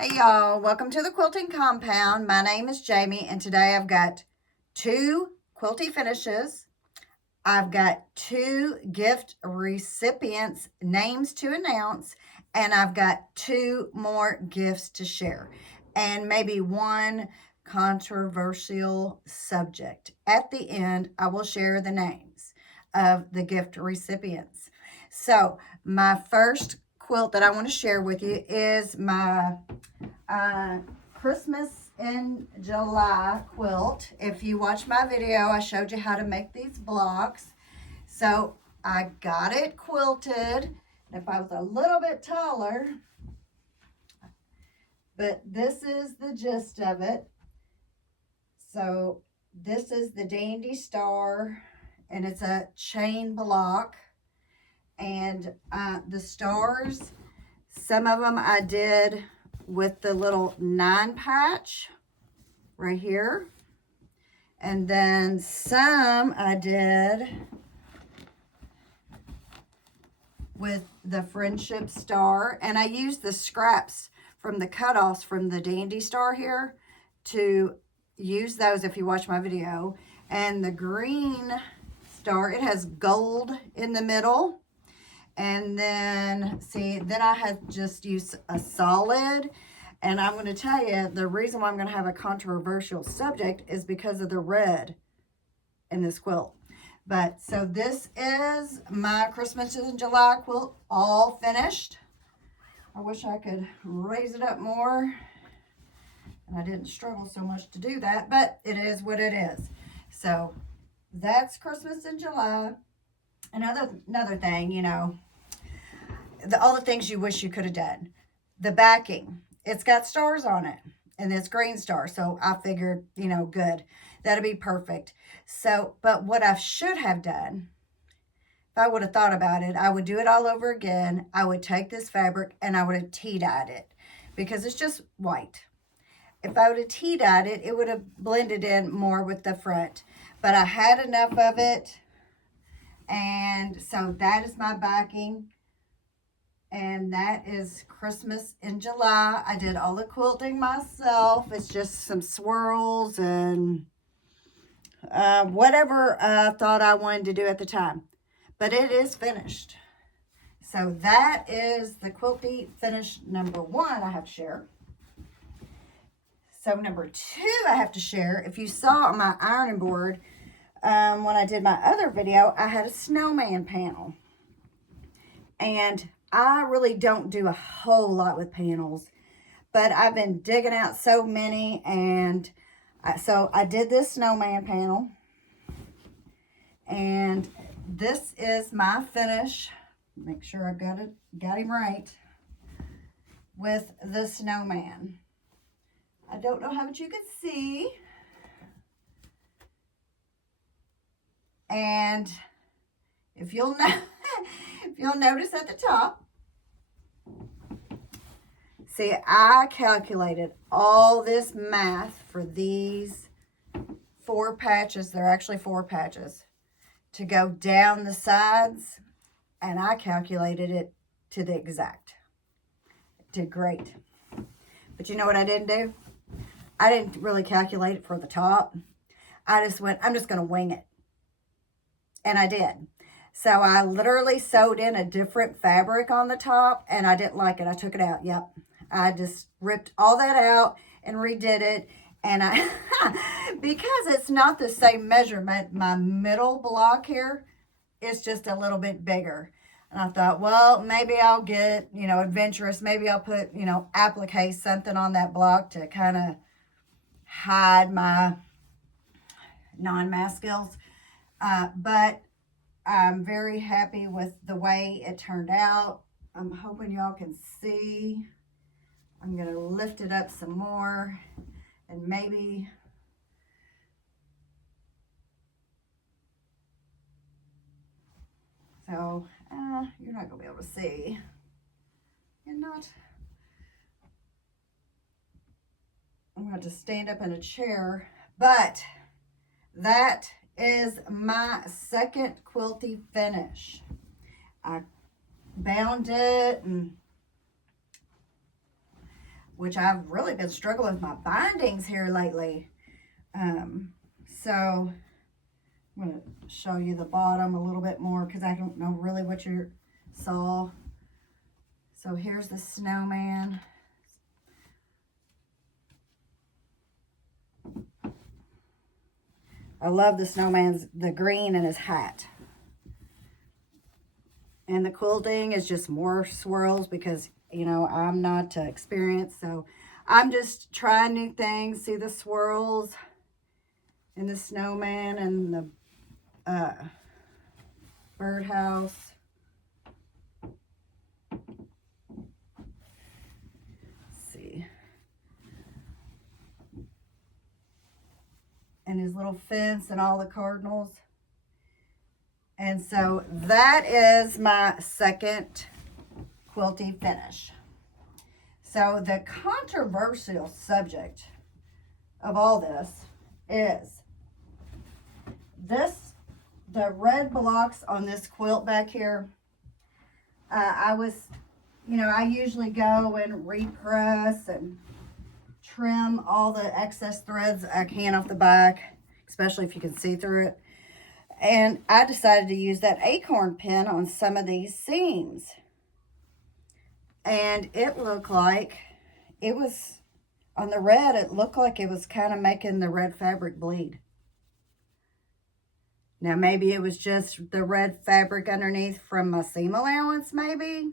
Hey y'all, welcome to the quilting compound. My name is Jamie and today I've got 2 quilty finishes. I've got 2 gift recipients names to announce, and I've got 2 more gifts to share, and maybe 1 controversial subject. At the end, I will share the names of the gift recipients. So my first quilt that I want to share with you is my Christmas in July quilt. If you watch my video, I showed you how to make these blocks. So I got it quilted. If I was a little bit taller, but this is the gist of it. So this is the Dandy Star, and it's a chain block. And the stars, some of them I did with the little 9 patch right here, and then some I did with the friendship star, and I used the scraps from the cutoffs from the Dandy Star here to use those if you watch my video. And the green star, it has gold in the middle. And then, see, then I had just used a solid. And I'm going to tell you, the reason why I'm going to have a controversial subject is because of the red in this quilt. But, so this is my Christmas in July quilt, all finished. I wish I could raise it up more. And I didn't struggle so much to do that, but it is what it is. So, that's Christmas in July. Another thing, you know, all the things you wish you could have done. The backing, it's got stars on it, and it's green star. So I figured, you know, good, that'll be perfect. So, but what I should have done, if I would have thought about it, I would do it all over again. I would take this fabric and I would have tea-dyed it because it's just white. If I would have tea-dyed it, it would have blended in more with the front. But I had enough of it, and so that is my backing. And that is Christmas in July. I did all the quilting myself. It's just some swirls and whatever I thought I wanted to do at the time. But it is finished. So that is the quilty finish number 1 I have to share. So number 2 I have to share. If you saw on my ironing board, when I did my other video, I had a snowman panel. And I really don't do a whole lot with panels, but I've been digging out so many, and so I did this snowman panel, and this is my finish. Make sure I got him right with the snowman. I don't know how much you can see, and if you'll notice at the top, see, I calculated all this math for these 4 patches. They're actually 4 patches to go down the sides, and I calculated it to the exact. It did great. But you know what I didn't do? I didn't really calculate it for the top. I just went, I'm just going to wing it. And I did. So I literally sewed in a different fabric on the top, and I didn't like it. I took it out. Yep. I just ripped all that out and redid it. And I, because it's not the same measurement, my middle block here is just a little bit bigger. And I thought, well, maybe I'll get, you know, adventurous. Maybe I'll put, you know, applique something on that block to kind of hide my non-math skills. But I'm very happy with the way it turned out. I'm hoping y'all can see. I'm going to lift it up some more, and maybe so you're not going to be able to see. You're not. I'm going to have to stand up in a chair, but that is my second quilty finish. I bound it and which I've really been struggling with my bindings here lately. So I'm going to show you the bottom a little bit more because I don't know really what you saw. So here's the snowman. I love the snowman's, the green in his hat. And the quilting is just more swirls because, you know, I'm not experienced. So I'm just trying new things. See the swirls in the snowman and the birdhouse. Let's see. And his little fence and all the cardinals. And so that is my second Quilty finish. So the controversial subject of all this is the red blocks on this quilt back here. I usually go and repress and trim all the excess threads I can off the back, especially if you can see through it. And I decided to use that acorn pen on some of these seams. And it looked like it was, on the red, it looked like it was kind of making the red fabric bleed. Now, maybe it was just the red fabric underneath from my seam allowance, maybe.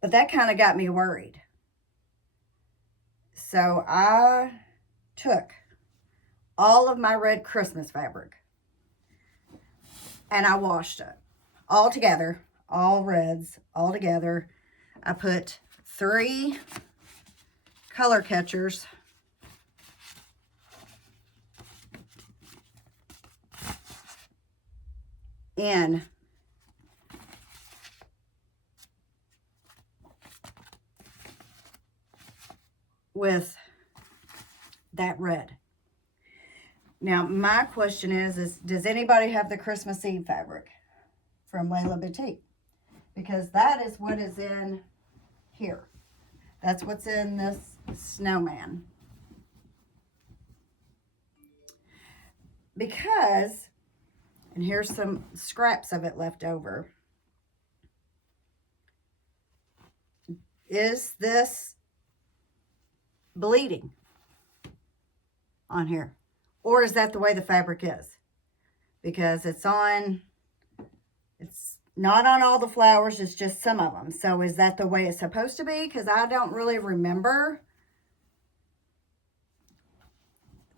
But that kind of got me worried. So I took all of my red Christmas fabric and I washed it all together, all reds, all together. I put 3 color catchers in with that red. Now, my question is does anybody have the Christmas Eve fabric from Layla Boutique? Because that is what is in here. That's what's in this snowman. Because, and here's some scraps of it left over. Is this bleeding on here? Or is that the way the fabric is? Because it's not on all the flowers, it's just some of them. So is that the way it's supposed to be? Because I don't really remember.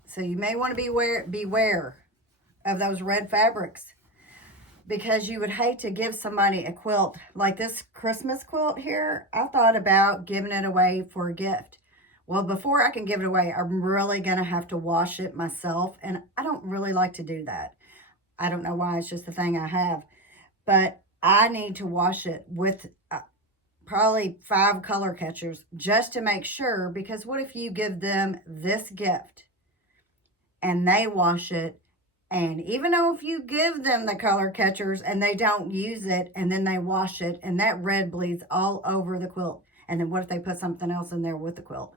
So you may want to beware of those red fabrics. Because you would hate to give somebody a quilt like this Christmas quilt here. I thought about giving it away for a gift. Well, before I can give it away, I'm really going to have to wash it myself. And I don't really like to do that. I don't know why. It's just the thing I have. But I need to wash it with probably 5 color catchers just to make sure. Because what if you give them this gift and they wash it? And even though if you give them the color catchers and they don't use it and then they wash it and that red bleeds all over the quilt. And then what if they put something else in there with the quilt?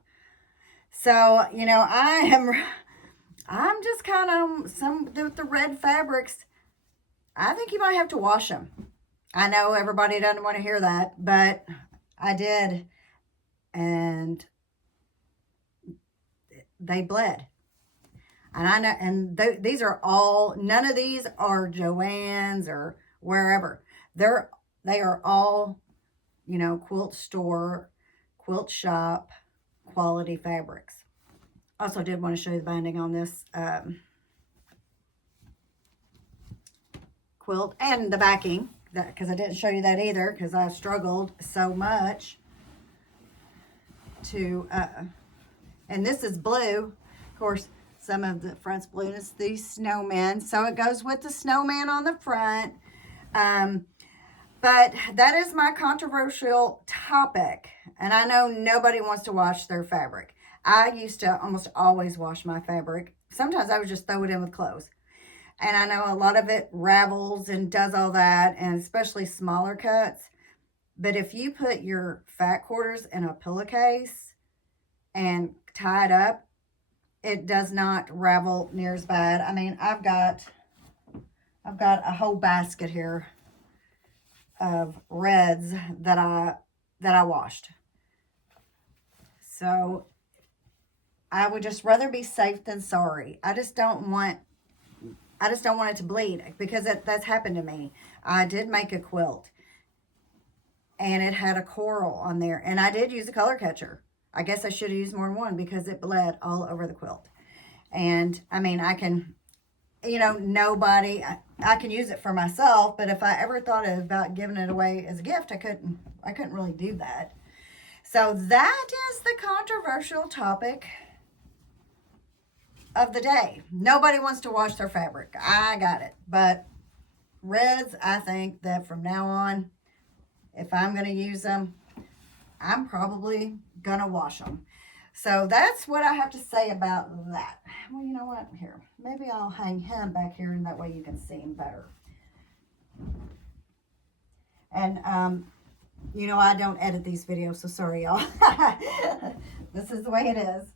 So, you know, I'm just kind of, with the red fabrics, I think you might have to wash them. I know everybody doesn't want to hear that, but I did. And they bled. And I know, and these are all, none of these are Joann's or wherever. They are all, you know, quilt store, quilt shop, quality fabrics. Also did want to show you the binding on this quilt and the backing, because I didn't show you that either because I struggled so much to, and this is blue, of course. Some of the front's blue is these snowmen. So it goes with the snowman on the front. But that is my controversial topic. And I know nobody wants to wash their fabric. I used to almost always wash my fabric. Sometimes I would just throw it in with clothes. And I know a lot of it ravels and does all that. And especially smaller cuts. But if you put your fat quarters in a pillowcase and tie it up, it does not ravel near as bad. I mean, I've got a whole basket here of reds that I washed. So I would just rather be safe than sorry. I just don't want it to bleed, because that's happened to me. I did make a quilt and it had a coral on there, and I did use a color catcher. I guess I should have used more than one because it bled all over the quilt. And I mean, I can, I can use it for myself, but if I ever thought about giving it away as a gift, I couldn't really do that. So that is the controversial topic of the day. Nobody wants to wash their fabric. I got it. But reds, I think that from now on, if I'm going to use them, I'm probably going to wash them. So that's what I have to say about that. Well, you know what? Here, maybe I'll hang him back here, and that way you can see him better. And, I don't edit these videos, so sorry, y'all. This is the way it is.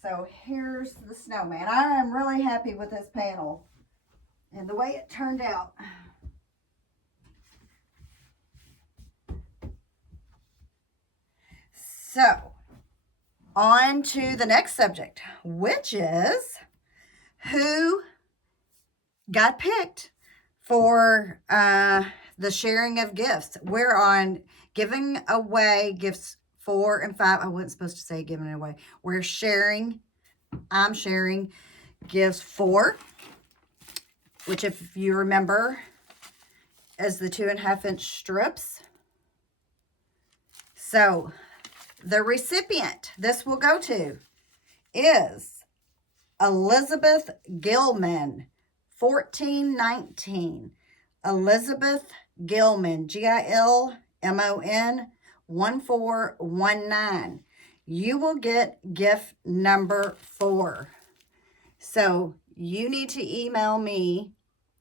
So here's the snowman. I am really happy with this panel and the way it turned out. So, on to the next subject, which is who got picked for the sharing of gifts. We're on giving away gifts 4 and 5. I wasn't supposed to say giving it away. I'm sharing gifts 4, which, if you remember, is the 2.5 inch strips. So the recipient this will go to is Elizabeth Gilman, 1419. Elizabeth Gilman, GILMON 1419. You will get gift number 4. So you need to email me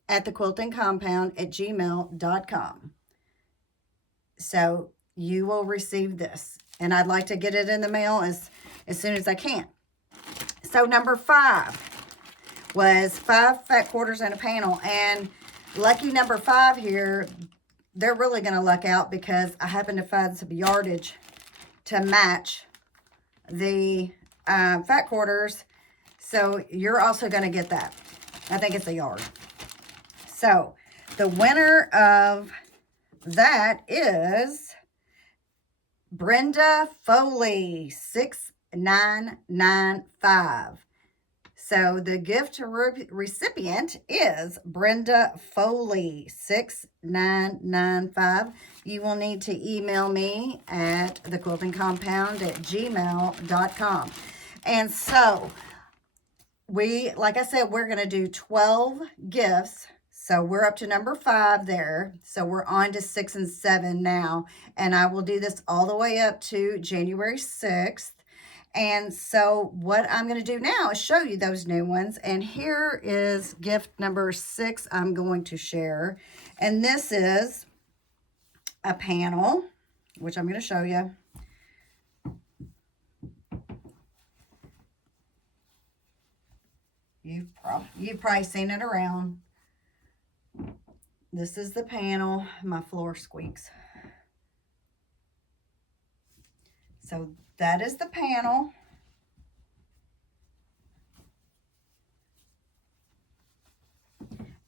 at thequiltingcompound@gmail.com. So you will receive this. And I'd like to get it in the mail as soon as I can. So number 5 was 5 fat quarters and a panel. And lucky number 5 here, they're really going to luck out because I happen to find some yardage to match the fat quarters. So you're also going to get that. I think it's a yard. So the winner of that is Brenda Foley, 6995. So the gift recipient is Brenda Foley, 6995. You will need to email me at thequiltingcompound@gmail.com. And so like I said, we're going to do 12 gifts. So we're up to number 5 there. So we're on to 6 and 7 now. And I will do this all the way up to January 6th. And so what I'm going to do now is show you those new ones. And here is gift number 6 I'm going to share. And this is a panel, which I'm going to show you. You've probably seen it around. This is the panel. My floor squeaks. So that is the panel.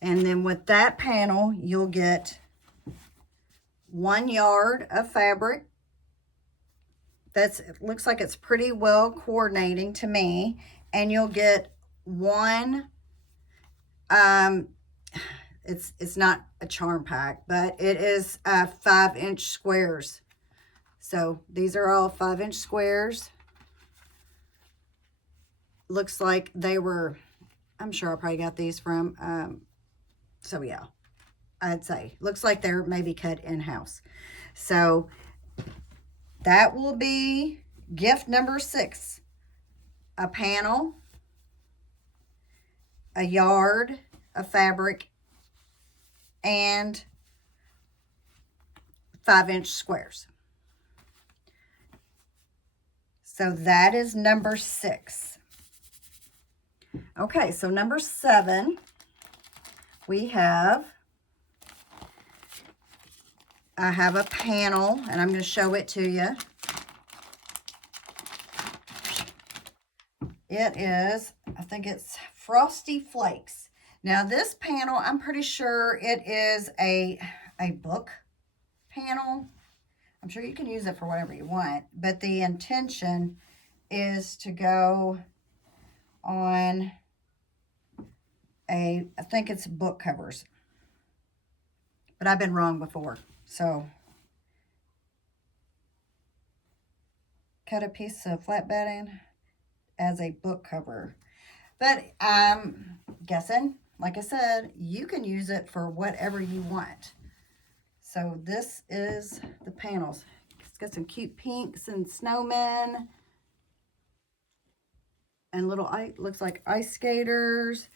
And then with that panel, you'll get 1 yard of fabric. It looks like it's pretty well coordinating to me. And you'll get 1, it's not a charm pack, but it is 5-inch squares. So these are all 5-inch squares. Looks like they were, I'm sure I probably got these from, so yeah, I'd say. Looks like they're maybe cut in-house. So that will be gift number 6. A panel, a yard of fabric, and 5-inch squares. So that is number 6. Okay, so number 7, we have, I have a panel, and I'm going to show it to you. It is, I think it's Frosty Flakes. Now this panel, I'm pretty sure it is a book panel. I'm sure you can use it for whatever you want, but the intention is to go on I think it's book covers. But I've been wrong before. So cut a piece of flat batting as a book cover. But I'm guessing, like I said, you can use it for whatever you want. So this is the panels. It's got some cute pinks and snowmen. And little, looks like ice skaters.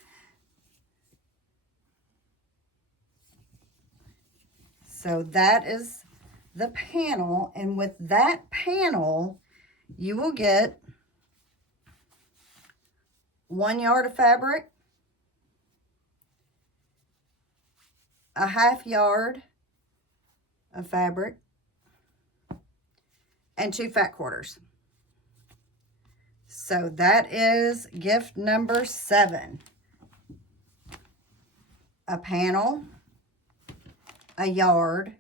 So that is the panel. And with that panel, you will get 1 yard of fabric, a 1/2 yard of fabric, and 2 fat quarters. So that is gift number 7. A panel, a yard,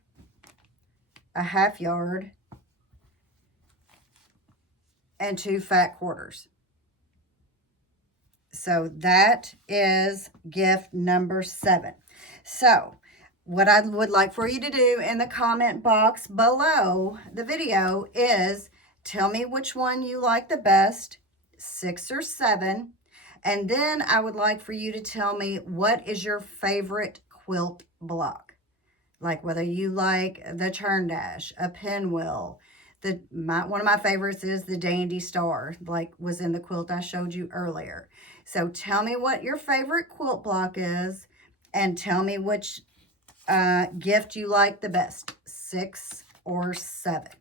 a 1/2 yard, and 2 fat quarters. So that is gift number 7. So what I would like for you to do in the comment box below the video is tell me which one you like the best, 6 or 7. And then I would like for you to tell me what is your favorite quilt block. Like whether you like the Turn Dash, a pinwheel. One of my favorites is the Dandy Star, like was in the quilt I showed you earlier. So tell me what your favorite quilt block is, and tell me which gift you like the best, 6 or 7.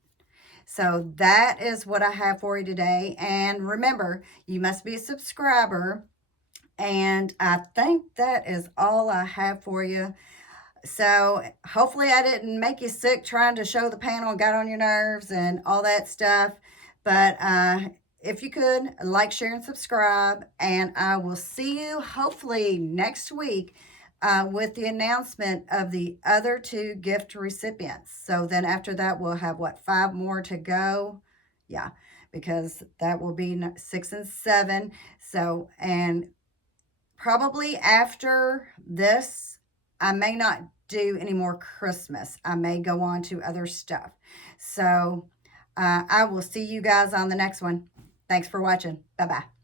So that is what I have for you today. And remember, you must be a subscriber. And I think that is all I have for you. So hopefully I didn't make you sick trying to show the panel and got on your nerves and all that stuff. But if you could, like, share, and subscribe. And I will see you hopefully next week with the announcement of the other 2 gift recipients. So then after that, we'll have, 5 more to go? Yeah, because that will be 6 and 7. So, and probably after this, I may not do any more Christmas. I may go on to other stuff. So I will see you guys on the next one. Thanks for watching. Bye-bye.